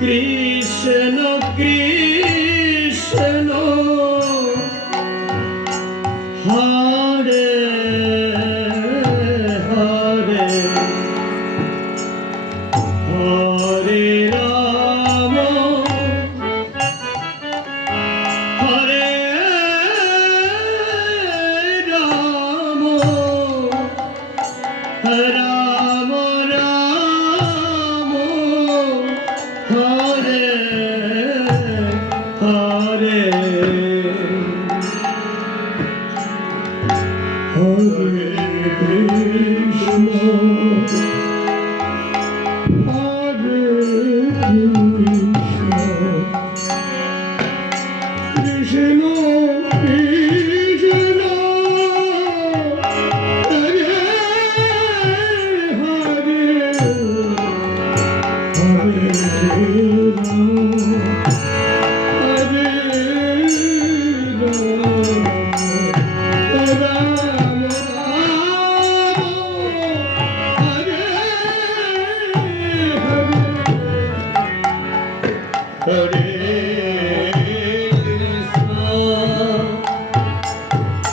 Krishna Krishna Hare Hare Hare Ram Hare Ram Ram Ram Hare Hare Hare Krishna Hare Krishna Krishna Hare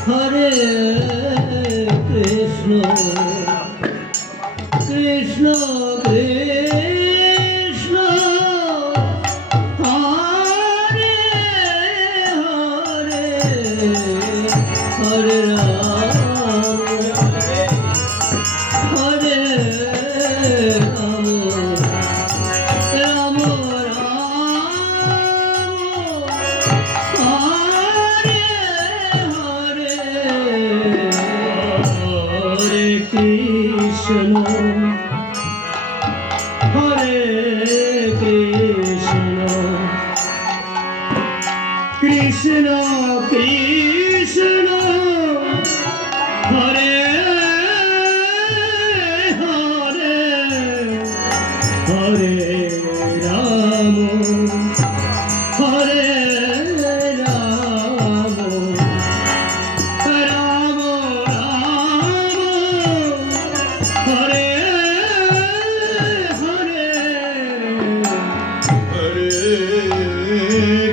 Hare Krishna Krishna Krishna Hare Hare Hare Ram Hare Ram Ram Krishna Hare Krishna Krishna Krishna Hare Hare Hare Ram Hare Ram Ram Hare Hare Hare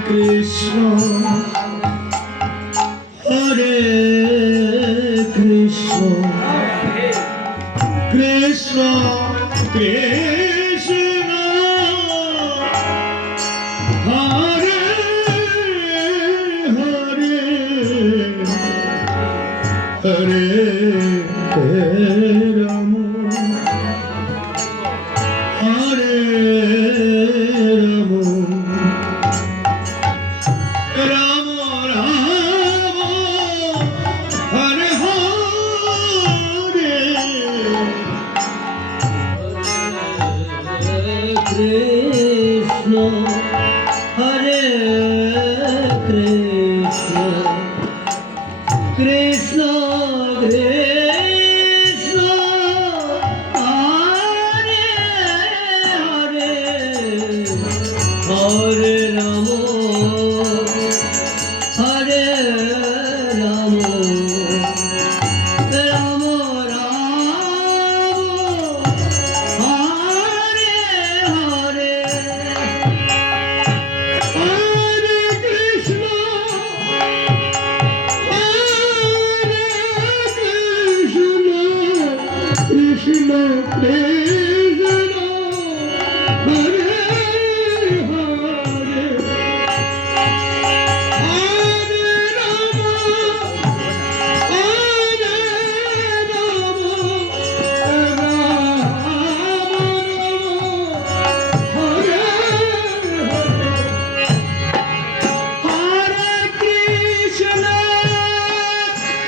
Krishna Hare Krishna Krishna Krishna Hare Hare Hare Ram Hare Ram Ram Ram Hare Hare Krishna Krishna Hare Hare Hare Ram Hare Ram Ram Ram Hare Hare Hare Krishna Krishna Krishna Hare Hare Hare Rama Hare Rama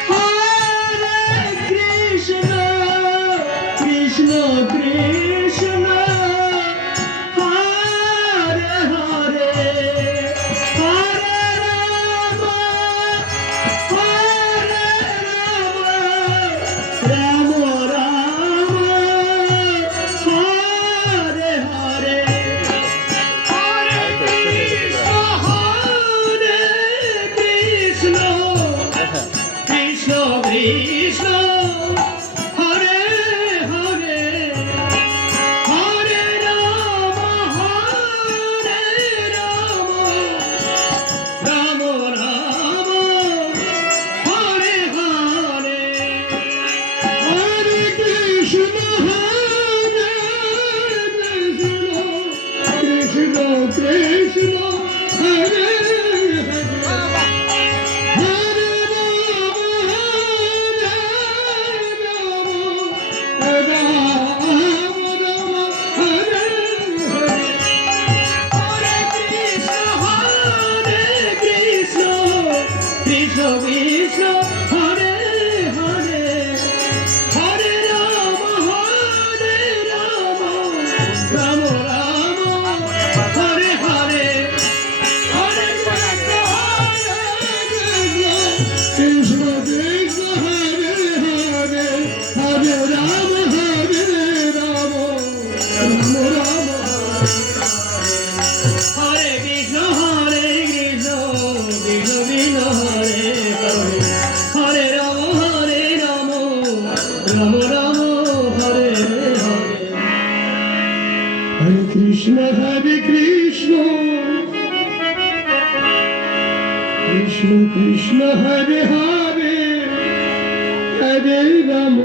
Hare Hare Krishna Krishna Krishna Hare Hare Hare Rama Hare Rama Rama Hare Hare Hare Krishna Krishna Krishna Hare Hare Krishna Hare Krishna Krishna Krishna Hare Hare Hare Ram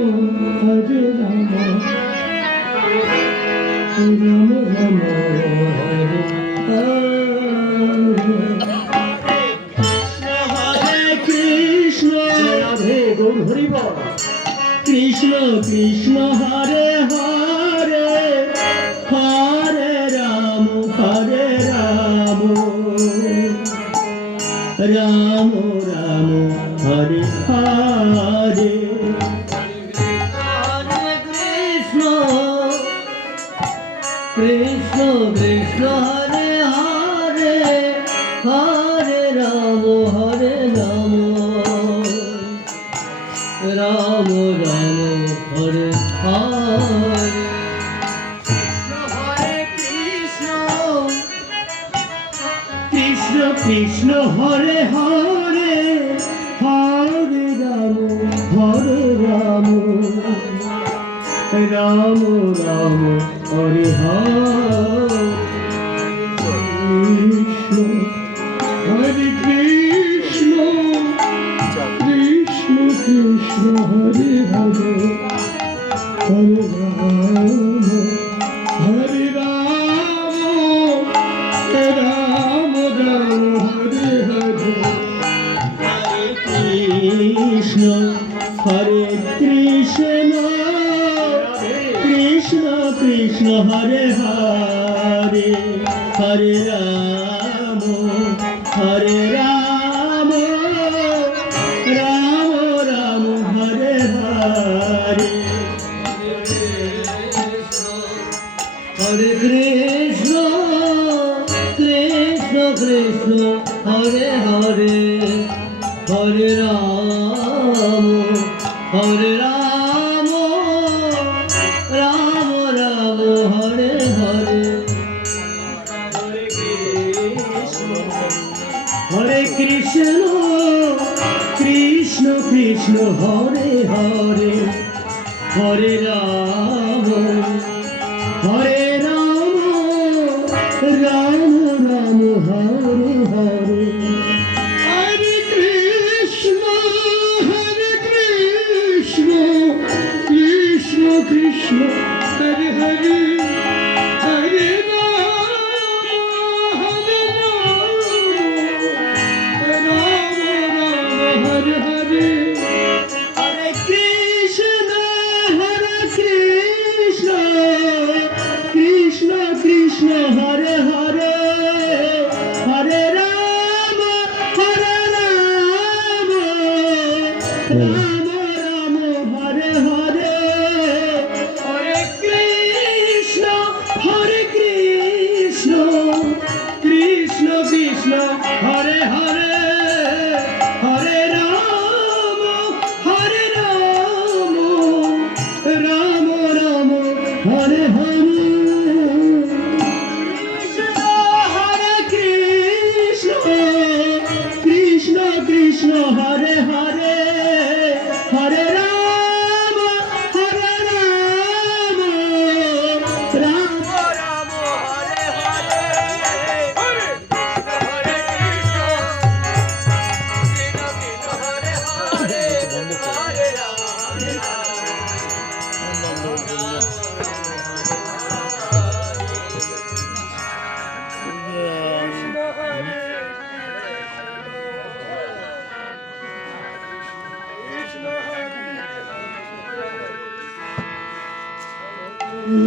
Hare Ram Ram Ram Hare Hare Krishna Radhe Gour Hari ball Krishna Krishna Hare Hare Hare Ram Ram Ram Hare Hare Hare Krishna Krishna Krishna Hare Hare Hare Ram Ram Ram Hare Hare Hare Krishna Krishna Krishna Hare Hare Hare Ram Ram Ram Hare Hare Krishna Hare Krishna Krishna Krishna Hare Hare Hare Ram Hare Ram Ram Ram Hare Hare Hare Krishna Hare Krishna Krishna Krishna Hare Hare Hare Ram Ram Ram Hare Hare Hare Krishna Krishna Krishna Hare Hare Hare Ram Ram Ram Hare Hare Hare Krishna Krishna Krishna Hare Hare Hare Ram Ram Ram Hare Hare Hare Krishna Krishna Krishna Hare Hare Hare Ram Hare Hare Hare Krishna Krishna Krishna Hare Hare Hare Ram Ram Hare Hare Hare Krishna Krishna Krishna Hare Hare Hare Ram Ram Hare Hare Krishna Krishna Hare Hare Hare Ram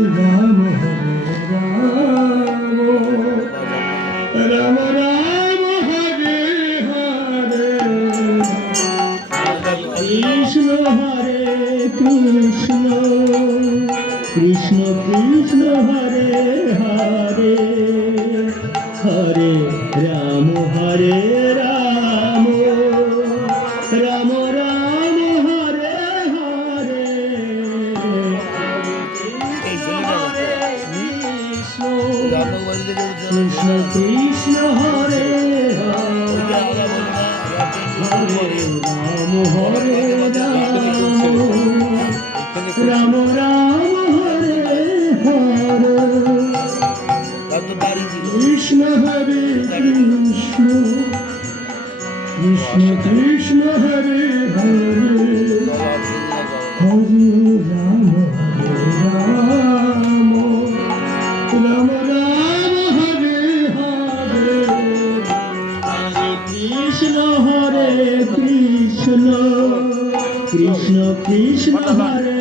Ram Hare Ram Ram Ram Hare Hare Krishna Hare Krishna Krishna Krishna Hare Hare Hare Ram Ram Ram Hare Hare Krishna Krishna Hare Hare Hare Ram Ram Hare Hare Krishna Krishna Hare Hare Hare Ram Ram Ram Ram Hare Hare Hare Krishna Hare Krishna Krishna Krishna Hare